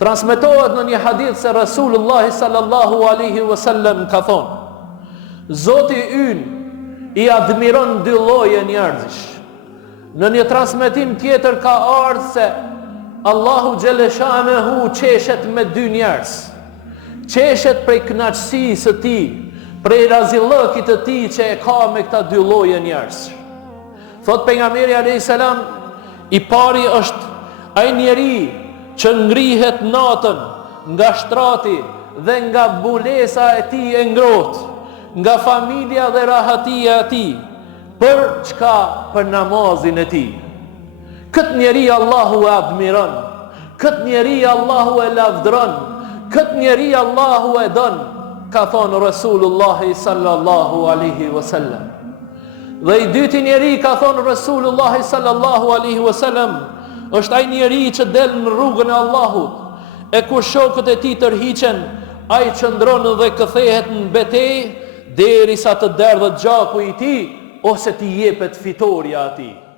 Transmetohet në një hadith se Rasulullah sallallahu alaihi wasallam ka thonë: Zoti ynë i admiron dy lloje njerëzish. Në një transmetim tjetër ka ardhur se Allahu xhaleshanehu qeshet me dy njerëz. Qeshet prej kënaqësisë së tij, prej razillëkit të tij që e ka me këta dy lloje njerëz. Thot pejgamberi alayhis salam, i pari është ai njeri që ngrihet natën nga shtrati dhe nga bulesa e tij e ngrohtë, nga familja dhe rahatia e tij. Për çka? Për namazin e tij. Këtë njeri Allahu e admiron, këtë njeri Allahu e lavdron, këtë njeri Allahu e don, ka thonë Rasulullah sallallahu alaihi wasallam. Dhe i dyti njeri, ka thonë Rasulullah sallallahu alaihi wasallam, është ai njeri që del në rrugën e Allahut, e kur shokët e tij tërhiqen, ai qëndron dhe kthehet në betejë derisa të derdhet gjaku i tij ose t'i jepet fitoria atij.